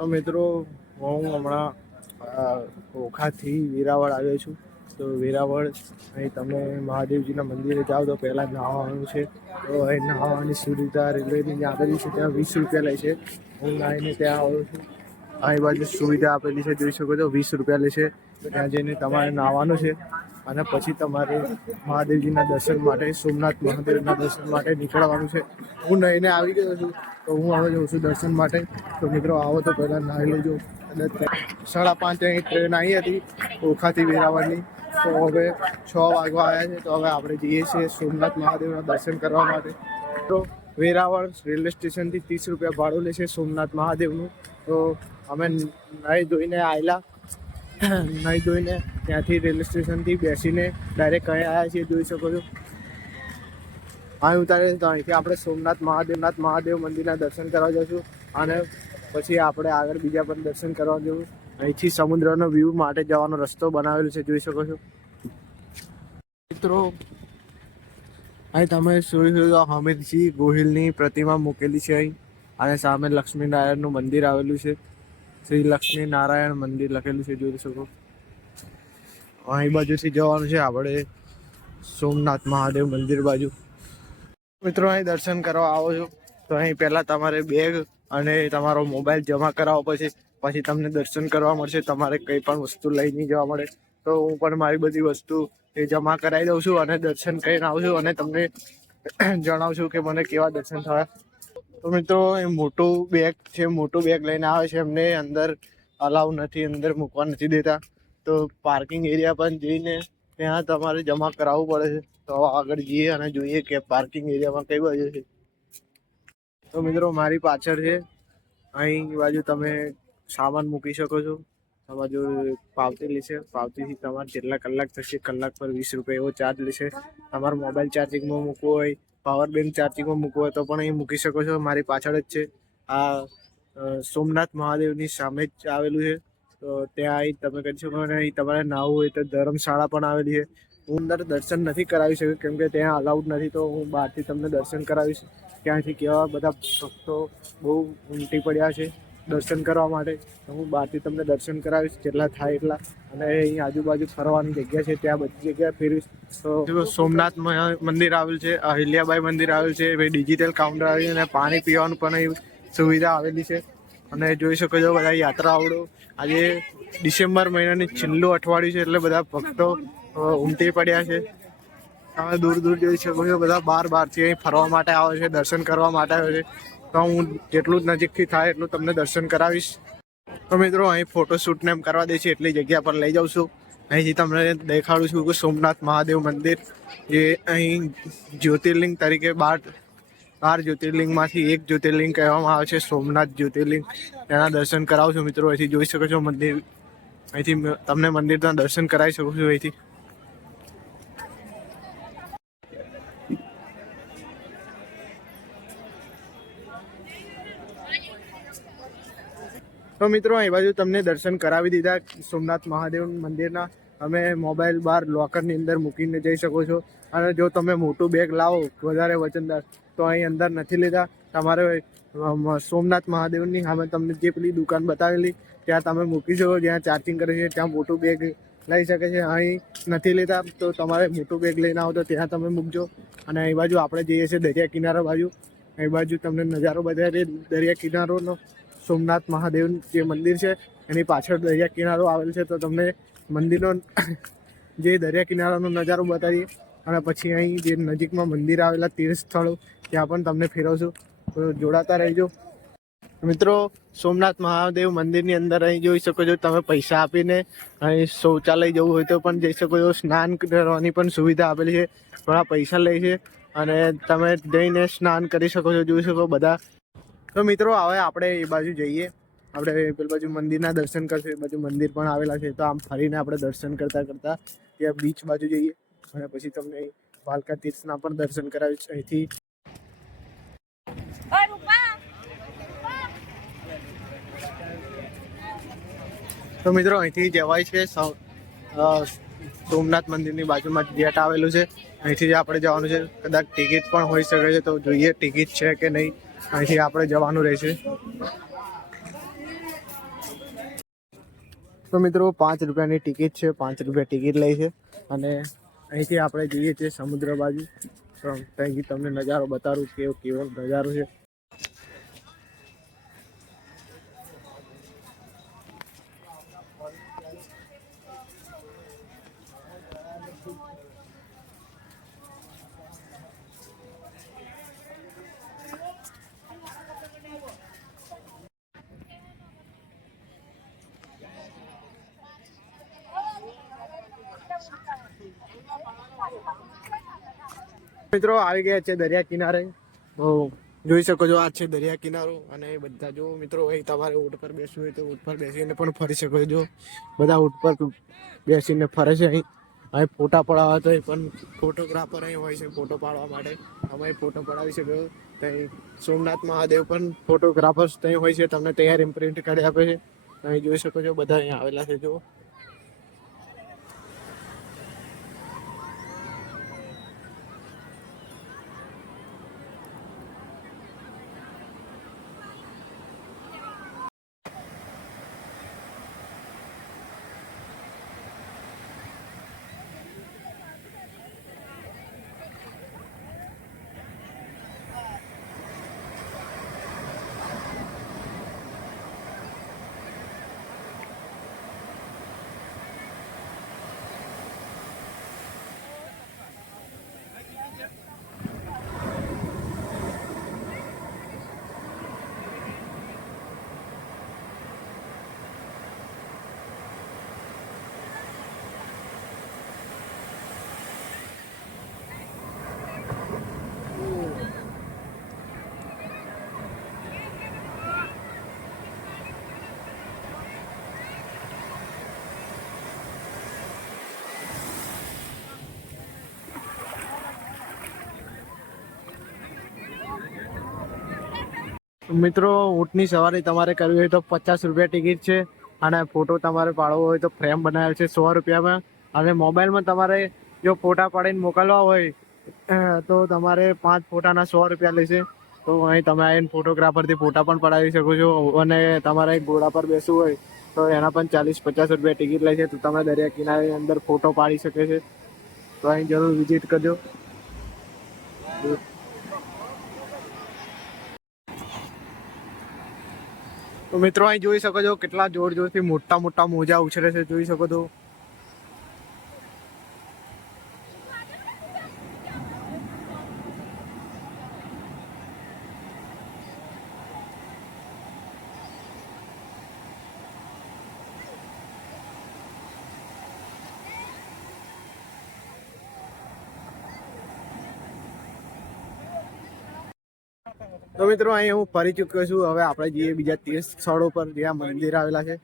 તો મિત્રો, હું હમણાં ઓખાથી વેરાવળ આવ્યો છું. તો વેરાવળ, અહીં તમે મહાદેવજીના મંદિરે જાઓ તો પહેલાં નહાવાનું છે. તો અહીં નહાવાની સુવિધા રેલવેની આપેલી છે, ત્યાં વીસ રૂપિયા લે છે. હું નાહીને ત્યાં આવું છું. અહીં બાજુ સુવિધા આપેલી છે, જોઈ શકો છો, વીસ રૂપિયા લે છે. ત્યાં જઈને તમારે નાહવાનું છે. અને પછી તમારે મહાદેવજીના દર્શન માટે, સોમનાથ મહાદેવના દર્શન માટે નીકળવાનું છે. હું નહીને આવી ગયો છું, તો હું હવે જઉં છું દર્શન માટે. તો મિત્રો, આવો તો પહેલાં નાહી લેજો. અને સાડા પાંચ અહીં ટ્રેન આવી હતી, ઓખાથી વેરાવળની. તો હવે છ વાગવા આવ્યા છે, તો હવે આપણે જઈએ છીએ સોમનાથ મહાદેવના દર્શન કરવા માટે. તો વેરાવળ રેલવે સ્ટેશનથી ત્રીસ રૂપિયા ભાડું લે છે સોમનાથ મહાદેવનું. તો અમે નાહી ધોઈને આવેલા. નાહી ધોઈને ત્યાંથી રેલવે સ્ટેશનથી બેસીને ડાયરેક્ટ કયા આવ્યા છીએ, જોઈ શકો છો. હા ઉતારે તો અહીંથી આપણે સોમનાથ મહાદેવનાથ મહાદેવ મંદિરના દર્શન કરવા જઈશું અને પછી આપણે આગળ બીજા પણ દર્શન કરવા જવું અહીંથી સમુદ્રનો વ્યૂ માટે જવાનો રસ્તો બનાવેલો છે, જોઈ શકો છો. મિત્રો, અહીં તમે જોઈ શકો હમીરસિંહ ગોહિલની પ્રતિમા મૂકેલી છે અહીં અને સામે લક્ષ્મીનારાયણનું મંદિર આવેલું છે. શ્રી લક્ષ્મી નારાયણ મંદિર લખેલું છે, જોઈ શકો. અહીં બાજુથી જવાનું છે, આપણે સોમનાથ મહાદેવ મંદિર બાજુ. મિત્રો, અહીં દર્શન કરવા આવો છો. તો અહીં પહેલાં તમારે બેગ અને તમારો મોબાઈલ જમા કરાવવો પડશે પછી તમને દર્શન કરવા મળશે. તમારે કંઈ પણ વસ્તુ લઈ નહીં જવા મળે. તો હું પણ મારી બધી વસ્તુ એ જમા કરાવી દઉં છું અને દર્શન કરીને આવું છું અને તમને જણાવશું કે મને કેવા દર્શન થયા. તો મિત્રો, એ મોટું બેગ છે, મોટું બેગ લઈને આવે છે, એમને અંદર અલાઉ નથી, અંદર મૂકવા નથી દેતા. તો પાર્કિંગ એરિયા પણ જઈને ત્યાં તમારે જમા કરાવવું પડે છે. તો આગળ જઈએ અને જોઈએ કે પાર્કિંગ એરિયામાં કઈ બાજુ છે. તો મિત્રો, મારી પાછળ છે. અહીં બાજુ તમે સામાન મૂકી શકો છો. આ જો પાવતી લેશે. પાવતીથી તમારે જેટલા કલાક થશે? કલાક પર વીસ રૂપિયા એવો ચાર્જ લેશે. તમારો મોબાઈલ ચાર્જિંગમાં મૂકવો હોય પાવર બેંક ચાર્જિંગમાં મૂકવો હોય તો પણ અહીં મૂકી શકો છો. મારી પાછળ જ છે. આ સોમનાથ મહાદેવની સામે જ આવેલું છે. તો ત્યાં અહીં તમે કરી શકો અને અહીં તમારે નાહવું હોય તો ધર્મશાળા પણ આવેલી છે. હું અંદર દર્શન નથી કરાવી શક્યો, કેમ કે ત્યાં અલાઉડ નથી. તો હું બહારથી તમને દર્શન કરાવીશ. ત્યાંથી કેવા બધા ભક્તો બહુ ઉમટી પડ્યા છે. દર્શન કરવા માટે. હું બહારથી તમને દર્શન કરાવીશ, જેટલા થાય એટલા. અને અહીં આજુબાજુ ફરવાની જગ્યા છે, ત્યાં બધી જગ્યાએ ફેરવીશ. તો સોમનાથ મંદિર આવેલું છે, અહિલ્યાબાઈ મંદિર આવેલું છે, ભાઈ ડિજિટલ કાઉન્ટર આવ્યું અને પાણી પીવાનું પણ સુવિધા આવેલી છે. અને જોઈ શકો છો, બધા યાત્રાળુઓ આજે ડિસેમ્બર મહિનાની છેલ્લું અઠવાડિયું છે, એટલે બધા ભક્તો ઉમટી પડ્યા છે. તમે દૂર દૂર જોઈ શકો છો, બધા બાર બારથી અહીં ફરવા માટે આવે છે, દર્શન કરવા માટે આવે છે. તો હું જેટલું જ નજીકથી થાય એટલું તમને દર્શન કરાવીશ. તો મિત્રો, અહીં ફોટોશૂટને એમ કરવા દે છે, એટલી જગ્યા પર લઈ જાઉં છું. અહીંથી તમને દેખાડું છું કે સોમનાથ મહાદેવ મંદિર, જે અહીં જ્યોતિર્લિંગ તરીકે બાર બાર જ્યોતિર્લિંગમાંથી એક જ્યોતિર્લિંગ કહેવામાં આવે છે, સોમનાથ જ્યોતિર્લિંગ. તેના દર્શન કરાવું છું મિત્રો, અહીંથી જોઈ શકો છો મંદિર. અહીંથી તમને મંદિરના દર્શન કરાવી શકું છું અહીંથી. તો મિત્રો અહીં બાજુ તમને દર્શન કરાવી દીધા સોમનાથ મહાદેવ મંદિરના. તમે મોબાઈલ બાર લોકરની અંદર મૂકીને જઈ શકો છો. અને જો તમે મોટું બેગ લાવો વધારે વચનદાર તો અહીં અંદર નથી લેતા તમારે સોમનાથ મહાદેવની સામે તમને જે પેલી દુકાન બતાવેલી, ત્યાં તમે મૂકી શકો, જ્યાં ચાર્જિંગ કરે છે, ત્યાં મોટું બેગ લઈ શકે છે. અહીં નથી લેતા તો તમારે મોટું બેગ લઈને આવો તો ત્યાં તમે મૂકજો. અને અહીં બાજુ આપણે જઈએ છીએ દરિયા કિનારા બાજુ. અહીં બાજુ તમને નજારો બતાવે દરિયા કિનારોનો. સોમનાથ મહાદેવ જે મંદિર છે, એની પાછળ દરિયા કિનારો આવેલ છે, તો તમને મંદિરનો જે દરિયા કિનારાનો નજારો બતાવીએ. અને પછી અહીં જે નજીકમાં મંદિર આવેલા તીર્થ સ્થળો ત્યાં પણ તમને ફેરવશું. તો જોડાતા રહેજો. મિત્રો, સોમનાથ મહાદેવ મંદિરની અંદર અહીં જોઈ શકો છો, તમે પૈસા આપીને અહીં શૌચાલય જવું હોય તો પણ જઈ શકો છો. સ્નાન કરવાની પણ સુવિધા આપેલી છે. થોડા પૈસા લે છે. અને તમે જઈને સ્નાન કરી શકો છો, જોઈ શકો બધા તો મિત્રો હવે આપણે એ બાજુ જઈએ. આપણે પેલી બાજુ મંદિરના દર્શન કરશું એ બાજુ મંદિર પણ આવેલા છે. તો આમ ફરીને આપણે દર્શન કરતાં કરતાં ત્યાં બીચ બાજુ જઈએ. અને પછી તમને ભાલકા તીર્થના પણ દર્શન કરાવીશ અહીંથી. તો મિત્રો અહીંથી જવાય છે સો- સોમનાથ મંદિરની બાજુમાં ગેટ આવેલું છે. અહીંથી જ આપણે જવાનું છે. કદાચ ટિકિટ પણ હોઈ શકે છે. તો જોઈએ ટિકિટ છે કે નહીં. અહીંથી આપણે જવાનું રહેશે. તો મિત્રો, પાંચ રૂપિયાની ટિકિટ છે. પાંચ રૂપિયા ટિકિટ લે છે. અને અહીંથી આપણે જઈએ છીએ સમુદ્ર બાજુ. ત્યાંથી તમને નજારો બતાવું કેવો કેવો નજારો છે. મિત્રો, આવી ગયા છે દરિયા કિનારે. જોઈ શકો છો, આ છે દરિયા કિનારો અને બધા જો મિત્રો, અહીં તમારે ઊંટ પર બેસવું હોય તો ઊંટ પર બેસીને પણ ફરી શકો છો. બધા ઊંટ પર બેસીને ફરે છે અહીં. અહીં ફોટા પડાવવા તો પણ ફોટોગ્રાફર અહીં હોય છે ફોટો પાડવા માટે. અમે ફોટો પડાવી શકો ત્યાં સોમનાથ મહાદેવ પણ ફોટોગ્રાફર્સ ત્યાં હોય છે, તમને તૈયાર ઇમ્પ્રિન્ટ કરી આપે છે. અહીં જોઈ શકો છો, બધા અહીં આવેલા છે, જો. મિત્રો, ઊંટની સવારી તમારે કરવી હોય તો પચાસ રૂપિયા ટિકિટ છે અને ફોટો તમારે પાડવો હોય તો ફ્રેમ બનાવેલ છે સો રૂપિયામાં. અને મોબાઈલમાં તમારે જો ફોટા પાડીને મોકલવા હોય તો તમારે પાંચ ફોટાના સો રૂપિયા લેશે. તો અહીં તમે આવીને ફોટોગ્રાફરથી ફોટા પણ પડાવી શકો છો અને તમારે ઘોડા પર બેસવું હોય તો એના પણ ચાલીસ પચાસ રૂપિયા ટિકિટ લે છે. તો તમે દરિયા કિનારે અંદર ફોટો પાડી શકે છે. તો અહીં જરૂર વિઝિટ કરજો. મિત્રો અહીં જોઈ શકો છો કેટલા જોર જોરથી મોટા મોટા મોજા ઉછળે છે, જોઈ શકો છો. તો મિત્રો, અહીં હું ફરી ચૂક્યો છું. હવે આપણે જઈએ બીજા તીર્થ સ્થળો પર, જ્યાં મંદિર આવેલા છે.